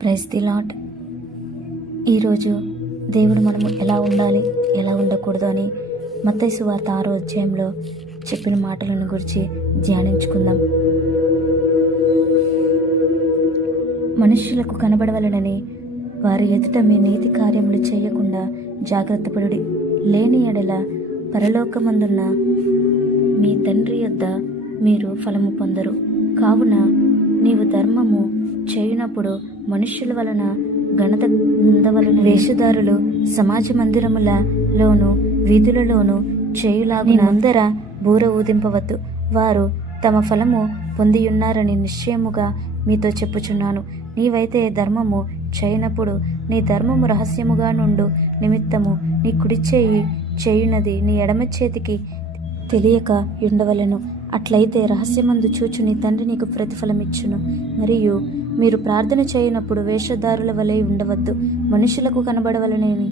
Praise the lord. ఈరోజు దేవుడు మనము ఎలా ఉండాలి, ఎలా ఉండకూడదు అని మత్తయి సువార్త 6వ అధ్యాయంలో చెప్పిన మాటలను గురించి ధ్యానించుకుందాం. మనుష్యులకు కనబడవలనని వారి ఎదుట మీ నీతి కార్యములు చేయకుండా జాగ్రత్తపడుడి. లేని ఎడల పరలోకమందున్న మీ తండ్రి యొద్ద మీరు ఫలము పొందరు. కావున నీవు ధర్మము చేయునప్పుడు మనుష్యుల వలన ఘనత పొందవలన వేషధారులు సమాజ మందిరములలోను వీధులలోను చేయులాగున అందర బూర ఊదింపవద్దు. వారు తమ ఫలము పొందియున్నారని నిశ్చయముగా మీతో చెప్పుచున్నాను. నీవైతే ధర్మము చేయనప్పుడు నీ ధర్మము రహస్యముగా నుండు నిమిత్తము నీ కుడి చేయి చేయునది నీ ఎడమ చేతికి తెలియక ఉండవలెను. అట్లయితే రహస్యమందు చూచు నీ తండ్రి నీకు ప్రతిఫలమిచ్చును. మరియు మీరు ప్రార్థన చేయనప్పుడు వేషధారుల వలె ఉండవద్దు. మనుషులకు కనబడవలనని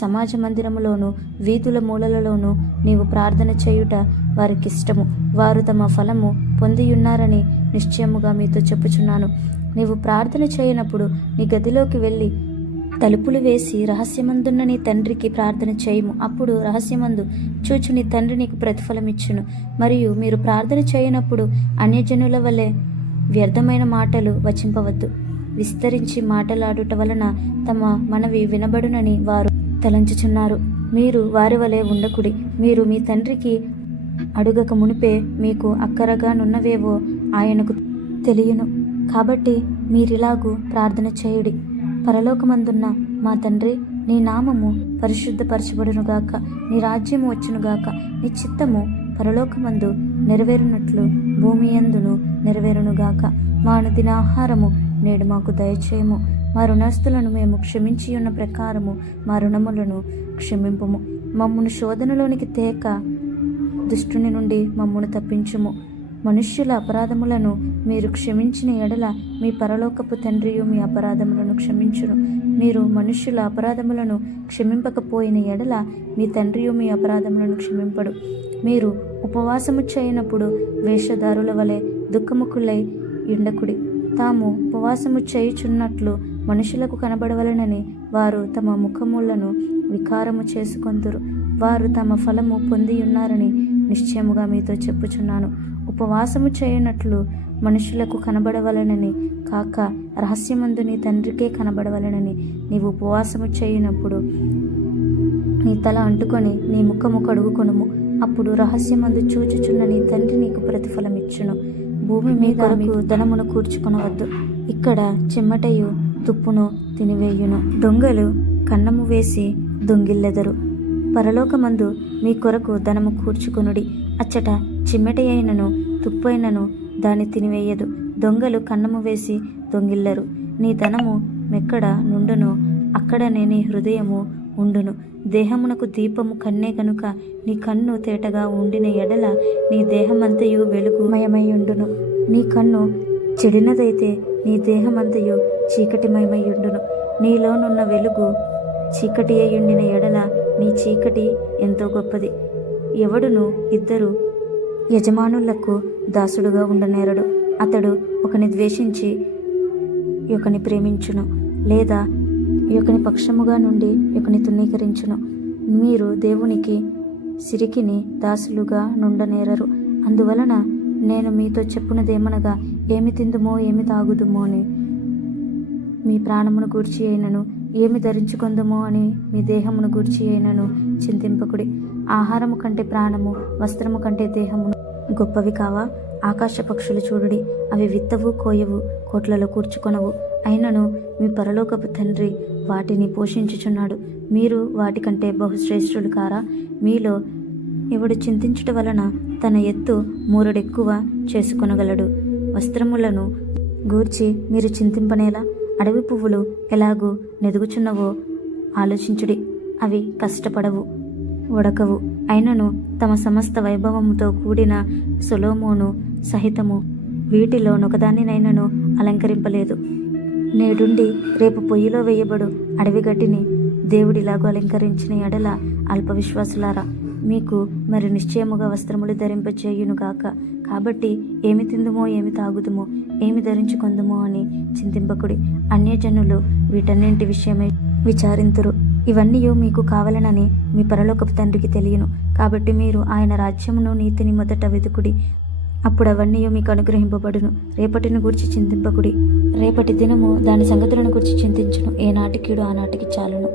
సమాజ మందిరములోను వీధుల మూలలలోనూ నీవు ప్రార్థన చేయుట వారికిష్టము. వారు తమ ఫలము పొందియున్నారని నిశ్చయముగా మీతో చెప్పుచున్నాను. నీవు ప్రార్థన చేయనప్పుడు నీ గదిలోకి వెళ్ళి తలుపులు వేసి రహస్యమందున్న నీ తండ్రికి ప్రార్థన చేయము. అప్పుడు రహస్యమందు చూచు నీ తండ్రి నీకు ప్రతిఫలమిచ్చును. మరియు మీరు ప్రార్థన చేయనప్పుడు అన్యజనుల వలె వ్యర్థమైన మాటలు వచింపవద్దు. విస్తరించి మాటలాడుట వలన తమ మనవి వినబడునని వారు తలంచుచున్నారు. మీరు వారి వలె ఉండకుడి. మీరు మీ తండ్రికి అడుగక మునిపే మీకు అక్కరగానున్నవేవో ఆయనకు తెలియను. కాబట్టి మీరిలాగూ ప్రార్థన చేయుడి. పరలోకమందున్న మా తండ్రి, నీ నామము పరిశుద్ధపరచబడునుగాక. నీ రాజ్యము వచ్చునుగాక. నీ చిత్తము పరలోకమందు నెరవేరునట్లు భూమి యందును నెరవేరునుగాక. మా అనుదిన ఆహారము నేడు మాకు దయచేయము. మా రుణస్తులను మేము క్షమించి ఉన్న ప్రకారము మా రుణములను క్షమింపుము. మమ్మును శోధనలోనికి తేక దుష్టుని నుండి మమ్మును తప్పించుము. మనుష్యుల అపరాధములను మీరు క్షమించిన ఎడల మీ పరలోకపు తండ్రియు మీ అపరాధములను క్షమించును. మీరు మనుష్యుల అపరాధములను క్షమింపకపోయిన ఎడల మీ తండ్రియు మీ అపరాధములను క్షమింపడు. మీరు ఉపవాసము చేయనప్పుడు వేషధారుల వలె దుఃఖముఖులై ఉండకుడి. తాము ఉపవాసము చేయుచున్నట్లు మనుషులకు కనబడవలనని వారు తమ ముఖములను వికారము చేసుకొందురు. వారు తమ ఫలము పొందియున్నారని నిశ్చయముగా మీతో చెప్పుచున్నాను. ఉపవాసము చేయనట్లు మనుషులకు కనబడవలనని కాక రహస్యమందు నీ తండ్రికే కనబడవలనని నీవు ఉపవాసము చేయనప్పుడు నీ తల అంటుకొని నీ ముఖము కడుగుకొనుము. అప్పుడు రహస్యమందు చూచుచున్న నీ తండ్రి నీకు ప్రతిఫలమిచ్చును. భూమి మీద మీకు ధనమును కూర్చుకొనవద్దు. ఇక్కడ చెమ్మటయు తుప్పును తినివేయును. దొంగలు కన్నము వేసి దొంగిల్లెదరు. పరలోకమందు మీ కొరకు ధనము కూర్చుకొనుడి. అచ్చట చిమ్మెటయైనను తుప్పైనను దాన్ని తినివేయదు. దొంగలు కన్నము వేసి దొంగిల్లరు. నీ ధనము మెక్కడ నుండునో అక్కడనే నీ హృదయము ఉండును. దేహమునకు దీపము కన్నే గనుక నీ కన్ను తేటగా ఉండిన ఎడల నీ దేహమంతయు వెలుగుమయమై ఉండును. నీ కన్ను చెడినదైతే నీ దేహమంతయు చీకటిమయమై ఉండును. నీలోనున్న వెలుగు చీకటి అయ్యుండిన ఎడల నీ చీకటి ఎంతో గొప్పది. ఎవడును ఇద్దరు యజమానులకు దాసుడుగా ఉండనేరడు. అతడు ఒకని ద్వేషించి ఒకని ప్రేమించును, లేదా ఒకని పక్షముగా నుండి ఒకని తృణీకరించును. మీరు దేవునికి సిరికిని దాసులుగా నుండనేరరు. అందువలన నేను మీతో చెప్పునదేమనగా, ఏమి తిందుమో ఏమి తాగుదుమో అని మీ ప్రాణమును గూర్చి అయినను, ఏమి ధరించుకొందుమో అని మీ దేహమును గూర్చి అయినను చింతింపకుడి. ఆహారము కంటే ప్రాణము, వస్త్రము కంటే దేహమును గొప్పవి కావా? ఆకాశ పక్షులు చూడుడి, అవి విత్తవు, కోయవు, కోట్లలో కూర్చుకొనవు, అయినను మీ పరలోకపు తండ్రి వాటిని పోషించుచున్నాడు. మీరు వాటికంటే బహుశ్రేష్ఠులు కారా? మీలో ఎవడు చింతించుట వలన తన ఎత్తు మూరడెక్కువ చేసుకొనగలడు? వస్త్రములను గూర్చి మీరు చింతింపనేలా? అడవి పువ్వులు ఎలాగూ నెదుగుచున్నవో ఆలోచించుడి. అవి కష్టపడవు, ఉడకవు, అయినను తమ సమస్త వైభవముతో కూడిన సొలొమోను సహితము వీటిలో నొకదానినైనను అలంకరింపలేదు. నేడుండి రేపు పొయ్యిలో వేయబడు అడవి గడ్డిని దేవుడిలాగూ అలంకరించిన ఎడల అల్ప విశ్వాసులారా, మీకు మరి నిశ్చయముగా వస్త్రములు ధరింపచేయునుగాక. కాబట్టి ఏమి తిందుమో, ఏమి తాగుదుమో, ఏమి ధరించుకొందుమో అని చింతింపకుడి. అన్యజనులు వీటన్నింటి విషయమై విచారింతురు. ఇవన్నీ మీకు కావాలనని మీ పరలోకపు తండ్రికి తెలియను. కాబట్టి మీరు ఆయన రాజ్యమును, నీతిని మొదట వెతుకుడి, అప్పుడు అవన్నీ మీకు అనుగ్రహింపబడును. రేపటిని గురించి చింతింపకుడి. రేపటి దినము దాని సంగతులను గురించి చింతించును. ఏ నాటికీడు ఆ నాటికి చాలును.